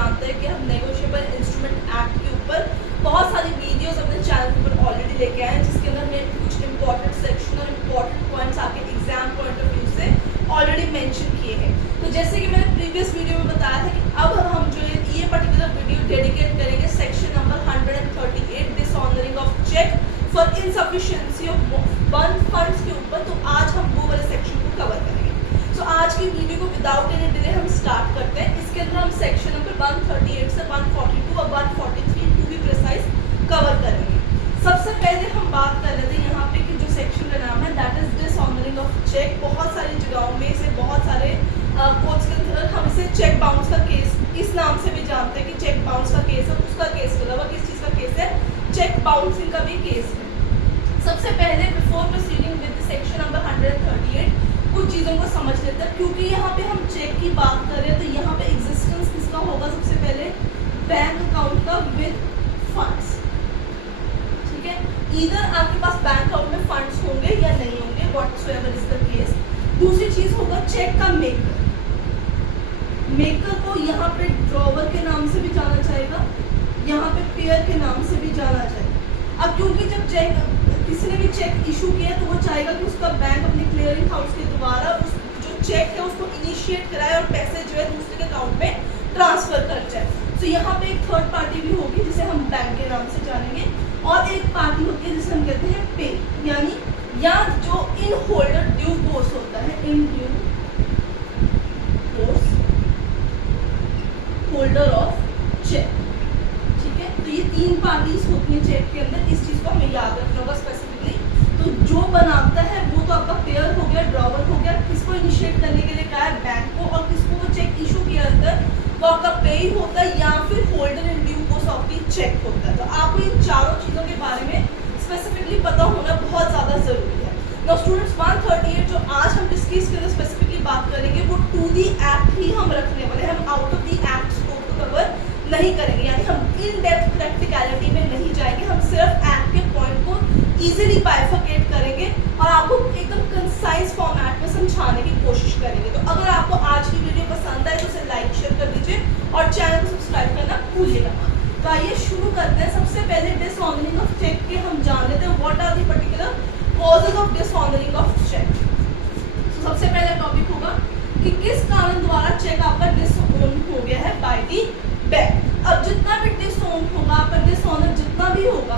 जानते हैं कि हम नेगोशिएबल इंस्ट्रूमेंट एक्ट के ऊपर बहुत सारी वीडियोस अपने चैनल के ऊपर ऑलरेडी लेके आए हैं, जिसके अंदर हमने कुछ इंपॉर्टेंट सेक्शन और इंपॉर्टेंट पॉइंट्स आपके एग्जाम पॉइंट ऑफ व्यू से ऑलरेडी मेंशन किए हैं। तो जैसे कि मैंने प्रीवियस वीडियो में बताया था कि अब हम जो ये पर्टिकुलर वीडियो डेडिकेट करेंगे section number 138 dishonouring of cheque for insufficiency of funds के ऊपर। तो आज हम वो वाले सेक्शन को कवर करेंगे। तो आज की वीडियो को विदाउट एनी डिले हम स्टार्ट करते हैं। इसके अंदर हम सेक्शन नंबर 138 से 142 और 143 टू बी प्रिसाइज कवर करेंगे। सबसे पहले हम बात कर रहे थे यहाँ पे कि जो सेक्शन का नाम है दैट इज डिसऑनरिंग ऑफ चेक। बहुत सारी जगहों में इसे बहुत सारे कोर्ट्स के अंदर हम इसे चेक बाउंस का केस इस नाम से भी जानते हैं कि चेक बाउंस का केस है, उसका केस के अलावा किस चीज़ का केस है, चेक बाउंसिंग का भी केस है। सबसे पहले before proceeding with section number 138 कुछ चीज़ों को समझ लेते हैं, क्योंकि यहाँ पे हम चेक की बात कर रहे हैं। तो यहाँ पे एग्जिस्टेंस किसका होगा, सबसे पहले बैंक अकाउंट का विद फंड्स। ठीक है, इधर आपके पास बैंक अकाउंट में फंड्स होंगे या नहीं होंगे, व्हाटसोएवर इज द केस। दूसरी चीज होगा चेक का मेकर। मेकर को यहाँ पे ड्रॉवर के नाम से भी जाना जाएगा, यहाँ पे पेयर के नाम से भी जाना जाएगा। अब क्योंकि जब चेक किसी ने भी चेक इशू किया तो वो चाहेगा कि उसका बैंक अपने क्लियरिंग हाउस के द्वारा उस जो चेक है उसको इनिशिएट कराए और पैसे जो है दूसरे के अकाउंट में ट्रांसफर कर जाए। तो यहाँ पे एक थर्ड पार्टी भी होगी जिसे हम बैंक के नाम से जानेंगे, और एक पार्टी होती है जिसे हम कहते हैं पे, यानी या जो इन होल्डर ड्यू कोर्स होता है, in due course holder of cheque. ठीक है, तो ये तीन पार्टीज होती हैं चेक के अंदर। इस चीज को हमें याद रखना होगा स्पेसिफिकली। तो जो बनाता है वो तो आपका पेयर हो गया, ड्रॉवर हो गया। किसको इनिशिएट करने के लिए कहा है, बैंक को, और किसको वो चेक इशू किया जाता है वो आपका पे ही होता है या फिर holder in due course of the cheque होता है। तो आपको इन चारों चीजों के बारे में स्पेसिफिकली पता होना बहुत ज्यादा जरूरी है। नाउ स्टूडेंट्स 138 जो आज हम डिस्कस करें स्पेसिफिकली बात करेंगे वो टू दी एक्ट ही हम रखने वाले हैं। हम out of the act scope को कवर नहीं करेंगे, यानी हम इन डेप्थ प्रैक्टिकलिटी में नहीं जाएंगे। हम सिर्फ एक्ट के पॉइंट को इजीली बाइफरकेट करेंगे और आपको एकदम कंसाइज फॉर्मेट में समझाने की कोशिश करेंगे। तो अगर आपको आज की वीडियो पसंद आए तो उसे लाइक शेयर कर दीजिए और चैनल को सब्सक्राइब करना भूलिएगा। तो आइए शुरू करते हैं। सबसे पहले डिसऑनरिंग ऑफ चेक के हम जान लेते हैं what are the particular causes of dishonouring of cheque. तो सबसे पहला टॉपिक होगा कि किस कारण द्वारा चेक आपका डिसऑन हो गया है बाय द बैंक। अब जितना भी डिसऑन होगा, आपका डिसऑनर जितना भी होगा,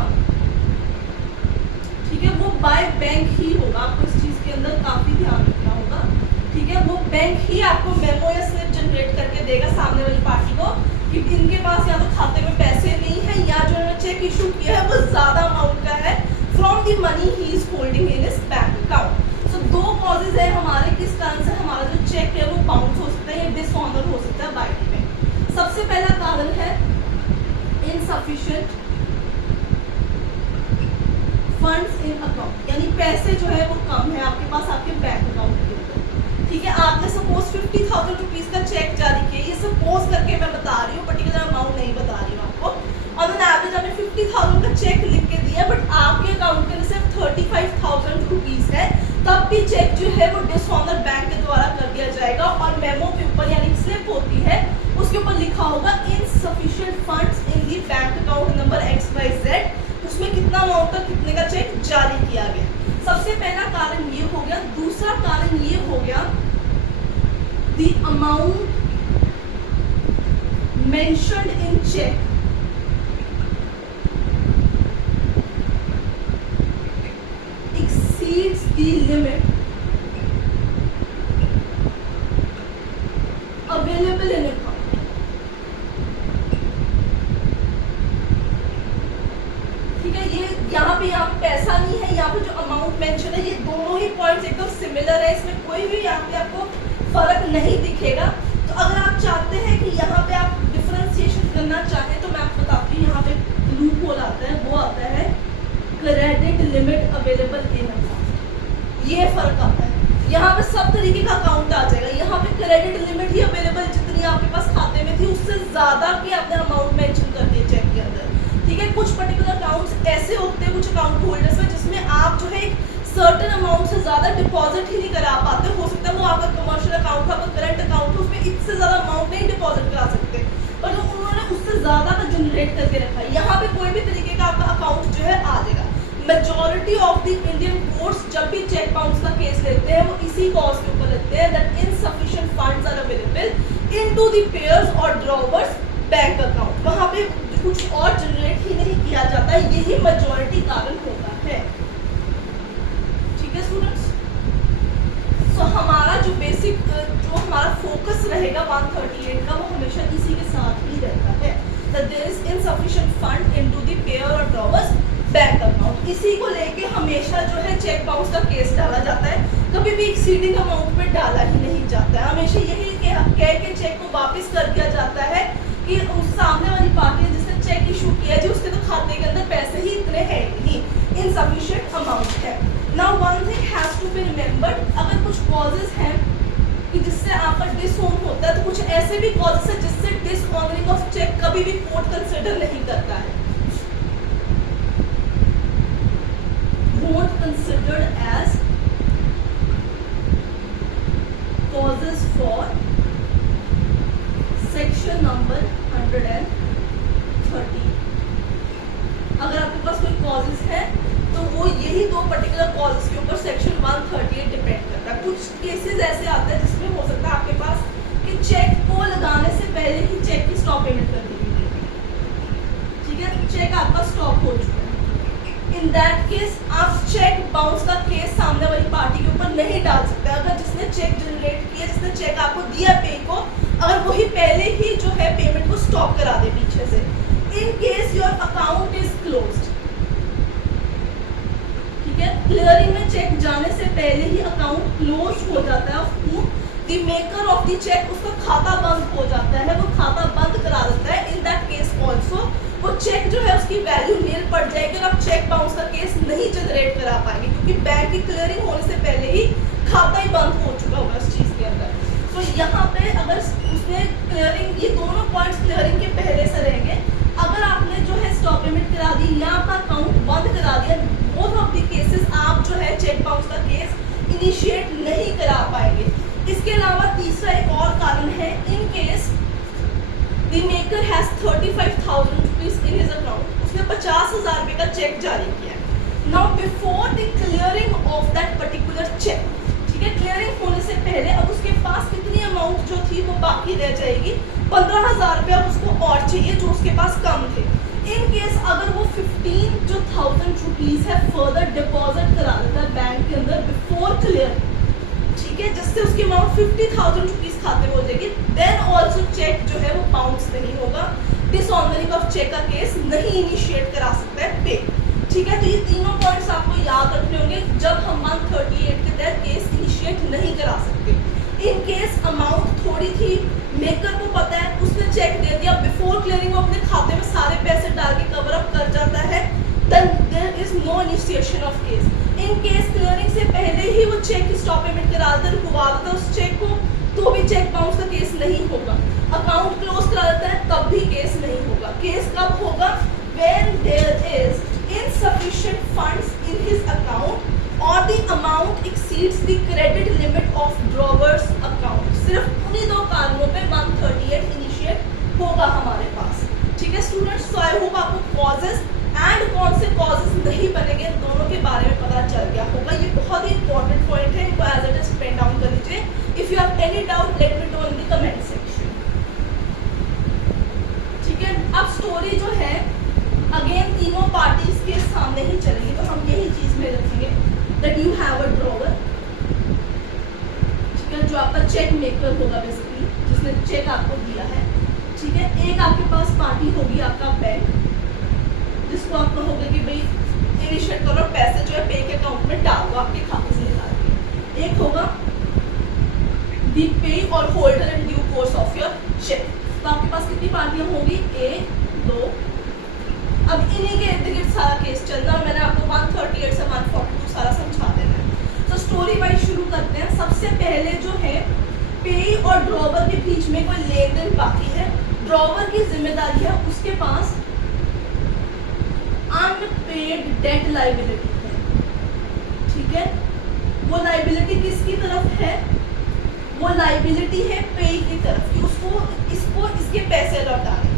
ठीक है, वो बाय बैंक ही होगा। आपको इस चीज के अंदर काफी ध्यान रखना होगा। ठीक है, वो बैंक ही आपको मेमो या स्लिप जनरेट करके देगा सामने वाली पार्टी को कि इनके पास या तो खाते में पैसे नहीं है या जो उन्होंने चेक इशू किया है वो ज्यादा अमाउंट का है from the money he is holding in his bank account. So दो कॉजेज है हमारे किस कारण से हमारा जो चेक है वो बाउंस हो सकता है या डिसऑनर हो सकता है बाय द बैंक। सबसे पहला कारण है इनसफिशिएंट फंड्स इन अकाउंट, यानी पैसे जो है वो कम है आपके पास आपके बैंक अकाउंट के अंदर। ठीक है, आपने सपोज 50,000 रुपीज का चेक जारी किया, ये सपोज करके मैं बता रही हूँ, पर्टिकुलर अमाउंट नहीं बता रही हूँ आपको। और मैंने एवरेज आपने 50,000 का चेक लिख के दिया, बट आपके अकाउंट के अंदर सिर्फ 35,000 रुपीज है, तब भी चेक जो है वो डिसऑनर बैंक के द्वारा कर दिया जाएगा और मेमो के ऊपर यानी स्लिप होती है उसके ऊपर लिखा होगा इनसफिशिएंट फंड्स इन दी बैंक अकाउंट नंबर XYZ। उसमें कितना अमाउंट का कितने का चेक जारी किया गया। सबसे पहला कारण ये हो गया। दूसरा कारण ये हो गया the amount mentioned in cheque exceeds the limit available in account। ठीक है, ये यहाँ पे पैसा नहीं है, यहाँ पे जो अमाउंट मेंशन है, ये दोनों ही पॉइंट्स एकदम सिमिलर है, इसमें कोई भी यहाँ पे आपको फर्क नहीं दिखेगा। तो अगर आप चाहते हैं कि यहाँ पे आप डिफरेंशिएशन करना चाहें तो मैं आपको बताती हूँ, यहाँ पे लूप होल आता है, वो आता है credit limit available in account. ये फर्क आता है, यहाँ पे सब तरीके का अकाउंट आ जाएगा। यहाँ पे क्रेडिट लिमिट ही अवेलेबल जितनी आपके पास खाते में थी उससे ज्यादा की आपने अमाउंट मेंशन कर दी चेक के अंदर। ठीक है, कुछ पर्टिकुलर अकाउंट्स ऐसे होते हैं कुछ अकाउंट होल्डर्स में जिसमें आप जो है सर्टेन अमाउंट से ज्यादा डिपॉजिट ही नहीं करा पाते। हो सकता है वो आपका कमर्शियल अकाउंट हो, आपका करंट अकाउंट हो, उसमें इससे ज्यादा अमाउंट नहीं डिपॉजिट करा सकते, पर जो majority of the Indian courts जब भी चेक बाउंस का केस लेते हैं वो इसी कॉज के ऊपर लेते हैं that insufficient funds are available into the payers और ड्रॉवर्स बैंक अकाउंट। वहां पे कुछ और जनरेट ही नहीं किया जाता, यही मेजॉरिटी कारण होता है। ठीक है स्टूडेंट्स, सो हमारा जो बेसिक जो हमारा फोकस रहेगा 138 का वो हमेशा इसी के साथ ही रहता है that there is insufficient fund into the payer or drawers bank account. इसी को लेके हमेशा जो है चेक बाउंस का केस डाला जाता है, कभी भी एक्सीडिंग अमाउंट पे डाला ही नहीं जाता है। हमेशा यही कह के चेक को वापस कर दिया जाता है कि उस सामने वाली पार्टी ने जिसने चेक इशू किया जी उसके तो खाते के अंदर पैसे ही इतने हैं नहीं, इनसफिशिएंट अमाउंट है। Now one thing has to be remembered, अगर कुछ कॉजेज हैं कि जिससे आपका डिसऑन होता है तो कुछ ऐसे भी कॉजेज है जिससे डिसऑनरिंग ऑफ चेक कभी भी कोर्ट कंसिडर नहीं करता है, won't considered as causes for section number 130। अगर आपके पास कोई कॉजेज है तो वो यही दो पर्टिकुलर कॉजेज के ऊपर सेक्शन 138 डिपेंड करता है। कुछ केसेस ऐसे आते हैं जिसमें हो सकता है आपके पास कि चेक को लगाने से पहले ही चेक की स्टॉप पेमेंट कर दी गई है, ठीक है, चेक आपका स्टॉप हो चुका है। इन दैट केस आप चेक बाउंस का केस सामने वाली पार्टी के ऊपर नहीं डाल सकते। अगर जिसने चेक जनरेट किया, जिसने चेक आपको दिया पे को, अगर वही पहले ही जो है पेमेंट को स्टॉप करा दे पीछे से, in case your account is closed, ठीक है, क्लियरिंग में चेक जाने से पहले ही अकाउंट क्लोज हो जाता है, the maker of the cheque उसका खाता बंद हो जाता है, वो खाता बंद करा देता है। इन दैट केस ऑल्सो वो चेक जो है उसकी वैल्यू नील पड़ जाएगी और आप चेक बाउंस का केस नहीं जनरेट करा पाएंगे क्योंकि बैंक की क्लियरिंग होने से पहले ही खाता ही बंद हो चुका होगा इस चीज़ के अंदर। तो यहाँ पे अगर उसने क्लियरिंग, ये दोनों पॉइंट्स क्लियरिंग के पहले से रहेंगे। अगर आपने जो है स्टॉप पेमेंट करा दी या आपका अकाउंट बंद करा दिया, बोथ ऑफ द केसेस आप जो है चेक बाउंस का केस इनिशिएट नहीं करा पाएंगे। इसके अलावा तीसरा एक और कारण है, in case the maker has 35,000 rupees in his account, उसने 50,000 रुपये का चेक जारी किया है। Now before the clearing of that particular cheque, ठीक है, क्लियरिंग होने से पहले अब उसके पास कितनी अमाउंट जो थी वो बाकी रह जाएगी, 15,000 रुपये अब उसको और चाहिए जो उसके पास कम थे। इन केस अगर वो 15,000 रुपीज है फर्दर डिपॉजिट करा देता है बैंक के अंदर बिफोर क्लियरिंग, ठीक है, जिससे उसकी अमाउंट 50,000 रुपीज खाते में हो जाएगी, देन ऑल्सो चेक जो है वो बाउंस नहीं होगा, डिसऑनरिंग ऑफ चेक का केस नहीं इनिशिएट करा सकता है पे। ठीक है, तो ये तीनों पॉइंट्स आपको याद रखने होंगे जब हम 138 के तहत केस इनिशिएट नहीं करा सकते। इन केस अमाउंट थोड़ी थी, मेकर को पता है, उसने चेक दे दिया, बिफोर क्लियरिंग वो अपने खाते में सारे पैसे डाल के कवर अप कर जाता है, then there is no initiation of case. In case clearing से पहले ही वो चेक की स्टॉप पेमेंट करा देता है, रुकवा देता है उस चेक को, तो भी चेक बाउंस का केस नहीं होगा। अकाउंट क्लोज करा देता है तब भी केस नहीं होगा। केस कब होगा? When there is insufficient funds in his account or the amount exceeds the credit limit of drawer's account। सिर्फ उन्हीं दो कारणों पे 138 इनिशिएट होगा हमारे पास। ठीक है स्टूडेंट्स, सो आई होप आपको कॉजेस एंड कौन से कॉजेस नहीं बनेंगे दोनों के बारे में पता चल गया होगा। ये बहुत ही इंपॉर्टेंट पॉइंट है, इनको as it is pen down कर लीजिए। If you have any doubt let me know in the comment section. ठीक है, अब स्टोरी जो है अगेन तीनों पार्टीज के सामने ही चलेगी, तो हम यही चीज में रखेंगे that you have a drawer, ठीक है, जो आपका चेक मेकर होगा बेसिकली, जिसने चेक आपको दिया है। ठीक है, एक आपके पास पार्टी होगी आपका बैंक, जिसको आप कहोगे कि भाई इनिशिएट करो, पैसे जो है पे के अकाउंट में डाल दो, आपके खाते से निकाल के। एक होगा द पे और holder in due course of your cheque. तो आपके पास कितनी पार्टियां होगी? 1, 2। अब इन्हीं के इर्द गिर्द सारा केस चल रहा है, मैंने आपको 138 से 142 सारा समझा देना है। तो स्टोरी वाइज शुरू करते हैं। सबसे पहले जो है पे और ड्रॉवर के बीच में कोई लेन देन बाकी है, ड्रॉवर की जिम्मेदारी है, उसके पास अनपेड डेट लाइबिलिटी है। ठीक है, वो लाइबिलिटी किसकी तरफ है? वो लाइबिलिटी है पे की तरफ, कि उसको इसको इसके पैसे लौटाने।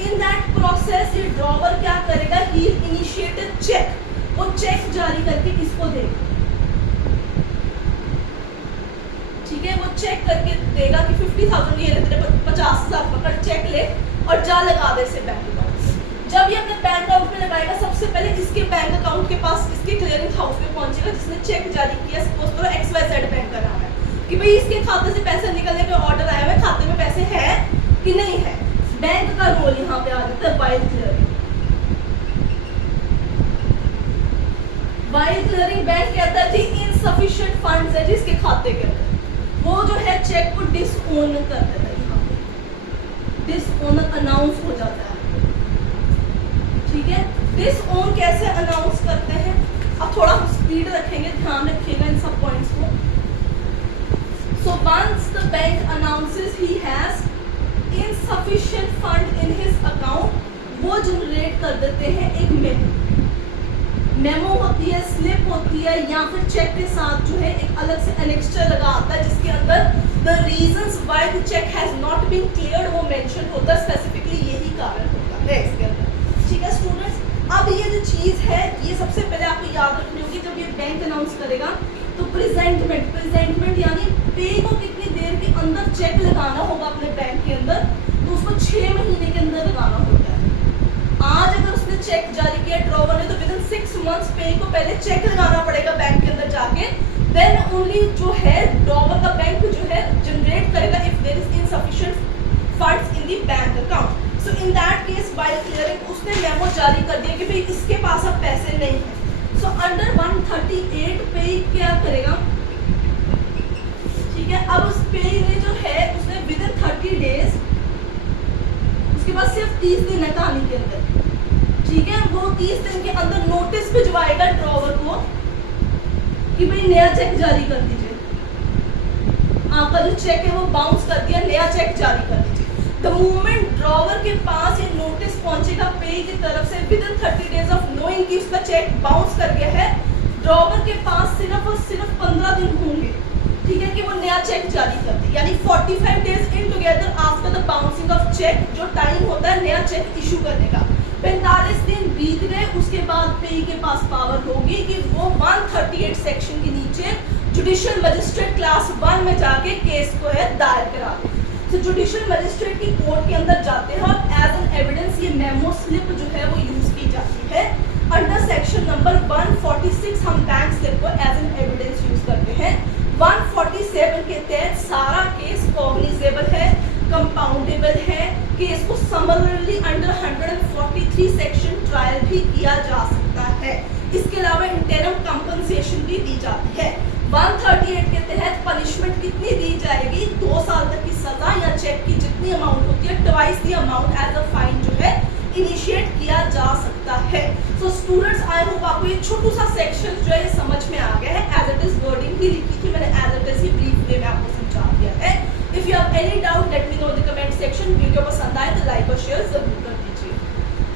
इन दैट प्रोसेस ये ड्रॉवर क्या करेगा? ही इनिशिएट चेक, वो चेक जारी करके किसको देगा, ठीक है, वो चेक करके देगा कि 50,000 ये ले, तेरे 50,000 पकड़, चेक ले और जा लगा दे इसे बैंक अकाउंट में। जब ये अपने बैंक अकाउंट में लगाएगा, सबसे पहले इसके बैंक अकाउंट के पास, इसके क्लियरिंग हाउस में पहुंचेगा जिसने चेक जारी किया, सपोज करो XYZ बैंक का नाम है, कि भाई इसके खाते से पैसे निकलने पे ऑर्डर आया है, खाते में पैसे हैं कि नहीं है। बैंक का रोल यहाँ पे आ जाता है while clearing. While clearing bank कहता है जी इनसफिशिएंट फंड्स है जिसके खाते के अंदर, वो जो है चेक को डिसओन कर देता है, यहाँ पे डिसओनर अनाउंस हो जाता है, ठीक है। डिसओन कैसे अनाउंस करते हैं, अब थोड़ा हम स्पीड रखेंगे, ध्यान रखिएगा इन सब पॉइंट्स को। So once the bank announces he has insufficient fund in his account, वो जनरेट कर देते हैं एक मेमो होती है, स्लिप होती है, या फिर चेक के साथ जो है एक अलग से एनेक्स्चर लगा आता है जिसके अंदर the reasons why the check has not been cleared वो मेंशन होता है, स्पेसिफिकली यही कारण होता है इसके अंदर, ठीक है स्टूडेंट्स। अब ये जो चीज़ है ये सबसे पहले आपको याद रखनी होगी, जब ये बैंक अनाउंस करेगा तो प्रेजेंटमेंट यानी पे को कितनी देर के अंदर चेक लगाना होगा अपने बैंक के अंदर, तो उसको 6 महीने के अंदर लगाना होता है। आज अगर उसने चेक जारी किया ड्रॉवर ने, तो विद इन 6 मंथ्स पे को पहले चेक लगाना पड़ेगा बैंक के अंदर जाके, देन ओनली जो है ड्रॉवर का बैंक जो है जनरेट करेगा if there is insufficient funds in the bank account. So in that case while clearing उसने मेमो जारी कर दिया कि भाई इसके पास अब पैसे नहीं है। सो अंडर 138 पे क्या करेगा, ठीक है, अब उस पे ने जो है उसने विद इन 30 डेज, उसके पास सिर्फ 30 दिन है कहानी के अंदर, ठीक है, वो 30 दिन के अंदर नोटिस भिजवाएगा ड्रॉवर को कि भाई नया चेक जारी कर दीजिए, आपका जो चेक है वो बाउंस कर दिया, नया चेक जारी कर दीजिए। द मोमेंट ड्रॉवर के पास ये नोटिस पहुंचेगा पे की तरफ से with in 30 days of knowing कि उसका चेक बाउंस कर गया है, ड्रॉवर के पास सिर्फ और सिर्फ 15 दिन होंगे, ठीक है, कि वो नया चेक जारी कर दे, यानी 45 days in together after the bouncing of cheque जो टाइम होता है नया चेक इशू करने का। 45 दिन बीत गए, उसके बाद पे के पास पावर होगी कि वो 138 सेक्शन के नीचे जुडिशियल मजिस्ट्रेट क्लास 1 में जाके केस को है दायर करा दे। तो जुडिशियल मजिस्ट्रेट की कोर्ट के अंदर जाते हैं और एज एन एविडेंस ये मेमो स्लिप जो है वो यूज की जाती है। अंडर सेक्शन नंबर 146 हम बैंक स्लिप को एज एन एविडेंस यूज करते हैं। 147 के तहत सारा केस कॉग्निजेबल है, कंपाउंडेबल है, केस को समरली अंडर 143 सेक्शन ट्रायल भी किया जा सकता है। इसके अलावा इंटरम कंपनसेशन भी दी जाती है। 138 के तहत पनिशमेंट कितनी दी जाएगी, 2 साल तक की सजा या चेक की जितनी अमाउंट होती है twice the amount as a fine जो है इनिशिएट किया जा सकता है। सो स्टूडेंट्स आई होप आपको ये छोटू सा सेक्शन जो है